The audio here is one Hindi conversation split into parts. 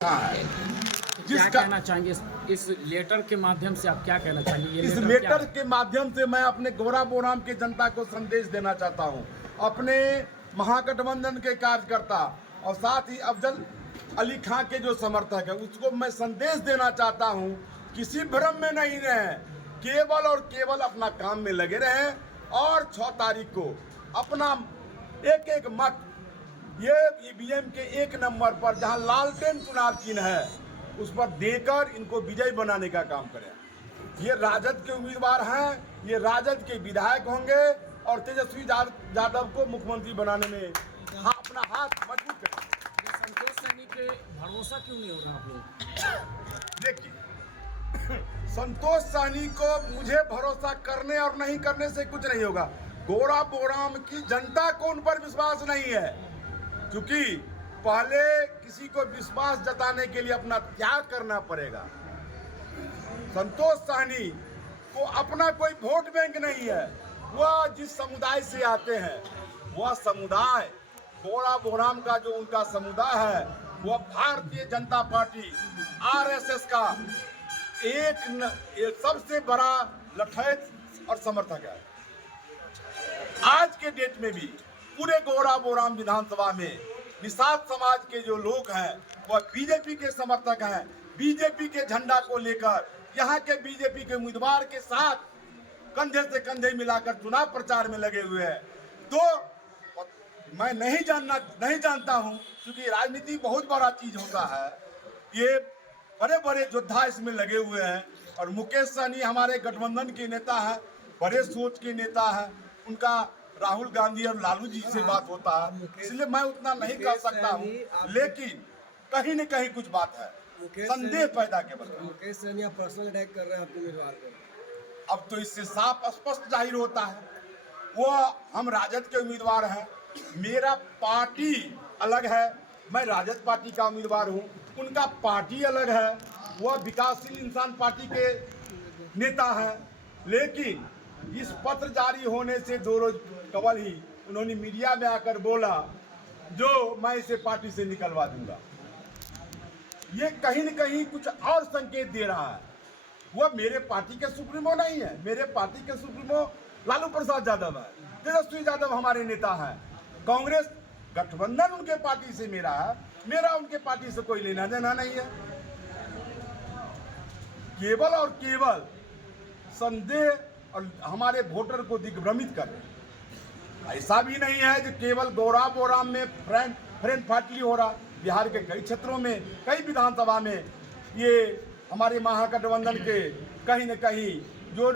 क्या कहना चाहेंगे इस लेटर के माध्यम से? आप क्या कहना चाहेंगे? ये इस लेटर के माध्यम से मैं अपने गोराबोराम की जनता को संदेश देना चाहता हूं, अपने महागठबंधन के कार्यकर्ता और साथ ही अफजल अली खां के जो समर्थक है उसको मैं संदेश देना चाहता हूं, किसी भ्रम में नहीं रहें, केवल और केवल अपना काम में लगे रहें और 6 तारीख को अपना एक एक मत ये ईवीएम के 1 नंबर पर जहां लालटेन चुनाव चिन्ह है उस पर देकर इनको विजयी बनाने का काम करें। ये राजद के उम्मीदवार हैं, ये राजद के विधायक होंगे और तेजस्वी यादव को मुख्यमंत्री बनाने में अपना हाथ मजबूत करें। संतोष सहनी पे भरोसा क्यों नहीं हो रहा आप लोग? देखिए, संतोष सहनी को मुझे भरोसा करने और नहीं करने से कुछ नहीं होगा। गोराबोराम की जनता को उन पर विश्वास नहीं है, क्योंकि पहले किसी को विश्वास जताने के लिए अपना त्याग करना पड़ेगा। संतोष सहनी को अपना कोई वोट बैंक नहीं है। वह जिस समुदाय से आते हैं वह समुदाय गोराबोराम का जो उनका समुदाय है वह भारतीय जनता पार्टी आरएसएस का एक सबसे बड़ा लठैत और समर्थक है। आज के डेट में भी पूरे गोराबोराम विधानसभा में निषाद समाज के जो लोग हैं वह बीजेपी के समर्थक हैं। बीजेपी के झंडा को लेकर यहाँ के बीजेपी के उम्मीदवार के साथ कंधे से कंधे मिलाकर चुनाव प्रचार में लगे हुए हैं। तो मैं नहीं जानता हूँ, क्योंकि राजनीति बहुत बड़ा चीज होता है। ये बड़े बड़े योद्धा इसमें लगे हुए हैं और मुकेश सहनी हमारे गठबंधन के नेता हैं, बड़े सोच के नेता हैं। उनका राहुल गांधी और लालू जी से बात होता है, इसलिए मैं उतना नहीं कह सकता हूँ, लेकिन कहीं न कहीं कुछ बात है, संदेह पैदा के बल। मुकेश सहनी पर्सनल अटैक कर रहे हैं आपके उम्मीदवार को। अब तो इससे साफ स्पष्ट जाहिर होता है वो हम राजद के उम्मीदवार हैं। मेरा पार्टी अलग है, मैं राजद पार्टी का उम्मीदवार हूँ, उनका पार्टी अलग है, वह विकासशील इंसान पार्टी के नेता है। लेकिन इस पत्र जारी होने से 2 रोज कबल ही उन्होंने मीडिया में आकर बोला जो मैं इसे पार्टी से निकलवा दूंगा। ये कहीं न कहीं कुछ और संकेत दे रहा है। वह मेरे पार्टी के सुप्रीमो नहीं है, मेरे पार्टी के सुप्रीमो लालू प्रसाद यादव है, तेजस्वी यादव हमारे नेता हैं। कांग्रेस गठबंधन उनके पार्टी से मेरा है, मेरा उनके पार्टी से कोई लेना देना नहीं है। केवल और केवल संदेह और हमारे वोटर को दिग्भ्रमित कर रहे हैं। ऐसा भी नहीं है कि केवल गोराबोराम में फ्रेंड फाटली हो रहा, बिहार के कई क्षेत्रों में, कई विधानसभा में ये हमारे महागठबंधन के कहीं न कहीं जो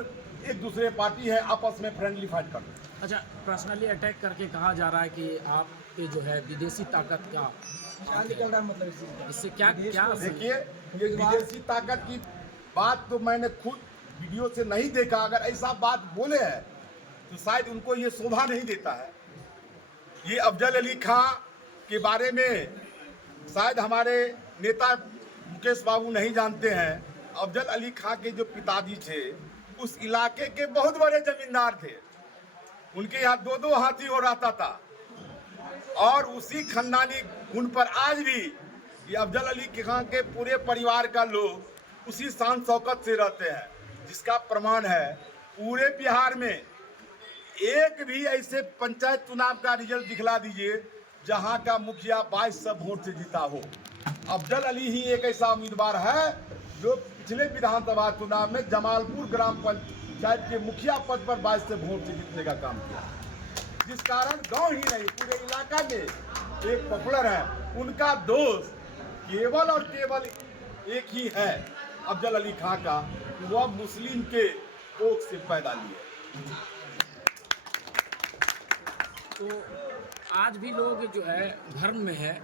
एक दूसरे पार्टी है आपस में फ्रेंडली फाइट कर रहे हैं। अच्छा, पर्सनली अटैक करके कहा जा रहा है कि आप पे जो है विदेशी ताकत का क्या निकल रहा है, मतलब इससे क्या देखिए, ये विदेशी ताकत की बात तो मैंने खुद वीडियो से नहीं देखा। अगर ऐसा बात बोले हैं तो शायद उनको ये शोभा नहीं देता है। ये अफजल अली खां के बारे में शायद हमारे नेता मुकेश बाबू नहीं जानते हैं। अफजल अली खां के जो पिताजी थे उस इलाके के बहुत बड़े जमींदार थे। उनके यहाँ 2-2 हाथी हो रहता था और उसी खानदानी गुण पर आज भी ये अफजल अली खां के पूरे परिवार का लोग उसी शान शौकत से रहते हैं, जिसका प्रमाण है पूरे बिहार में एक भी ऐसे पंचायत चुनाव का रिजल्ट दिखला दीजिए जहां का मुखिया 2200 वोट से जीता हो। अफजल अली ही एक ऐसा उम्मीदवार है जो पिछले विधानसभा चुनाव में जमालपुर ग्राम पंचायत के मुखिया पद पर 2200 वोट से जीतने का काम किया, जिस कारण गांव ही नहीं पूरे इलाका में एक पॉपुलर है। उनका दोस्त केवल और केवल एक ही है अफजल अली खां का, वह मुस्लिम के कोख से पैदा लिए। तो आज भी लोग जो है धर्म में है।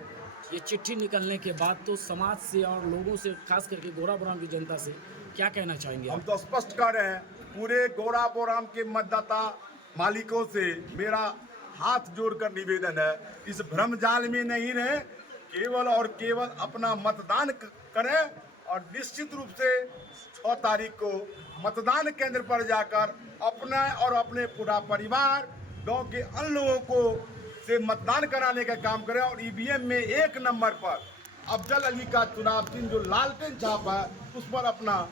ये चिट्ठी निकलने के बाद तो समाज से और लोगों से, खास करके गोराबोराम की जनता से क्या कहना चाहेंगे? हम तो स्पष्ट कर रहे हैं, पूरे गोराबोराम के मतदाता मालिकों से मेरा हाथ जोड़कर निवेदन है, इस भ्रम जाल में नहीं रहे, केवल और केवल अपना मतदान करें और निश्चित रूप से 6 तारीख को मतदान केंद्र पर जाकर अपना और अपने पूरा परिवार, गांव के अन्य लोगों को से मतदान कराने का काम करें और ईवीएम में 1 नंबर पर अफजल अली का चुनाव चिन्ह जो लालटेन छाप है उस पर अपना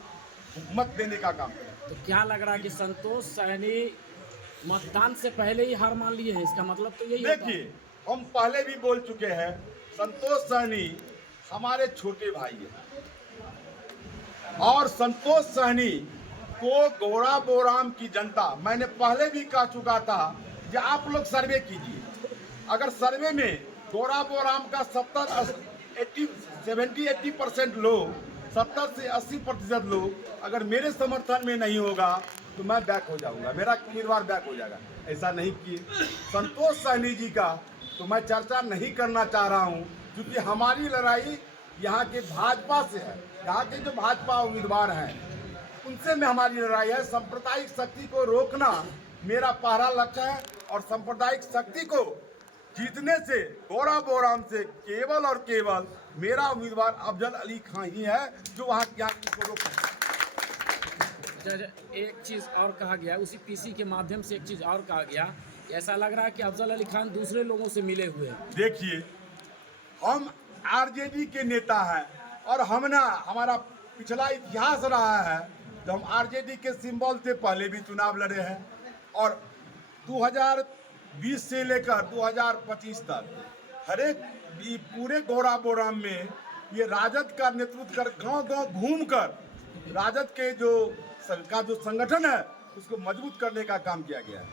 मत देने का काम करें। तो क्या लग रहा है कि संतोष सहनी मतदान से पहले ही हार मान लिए हैं? इसका मतलब तो यही होता है। देखिए, हम पहले भी बोल चुके हैं, संतोष सहनी हमारे छोटे भाई हैं और संतोष सहनी को गोड़ा बोराम की जनता, मैंने पहले भी कह चुका था कि आप लोग सर्वे कीजिए। अगर सर्वे में गोड़ा बोराम का 70-80% लोग, 70 से 80% लोग अगर मेरे समर्थन में नहीं होगा तो मैं बैक हो जाऊंगा, मेरा उम्मीदवार बैक हो जाएगा। ऐसा नहीं किए। संतोष सहनी जी का तो मैं चर्चा नहीं करना चाह रहा हूं, क्योंकि हमारी लड़ाई यहाँ के भाजपा से है। यहाँ के जो भाजपा उम्मीदवार हैं उनसे में हमारी लड़ाई है। सांप्रदायिक शक्ति को रोकना मेरा पहला लक्ष्य है और सांप्रदायिक शक्ति को जीतने से गोड़ा बोराम से केवल और केवल मेरा उम्मीदवार अफजल अली खान ही है जो वहाँ को रोक सकता है। एक चीज़ और कहा गया, उसी पीसी के माध्यम से एक चीज़ और कहा गया, ऐसा लग रहा है कि अफजल अली खान दूसरे लोगों से मिले हुए हैं। देखिए, हम आरजेडी के नेता हैं और हमारा पिछला इतिहास रहा है जब हम आरजेडी के सिंबल से पहले भी चुनाव लड़े हैं और 2020 से लेकर 2025 तक हर एक पूरे गोड़ा बोराम में ये राजद का नेतृत्व कर गांव-गांव घूमकर राजद के जो संगठन है उसको मजबूत करने का काम किया गया है।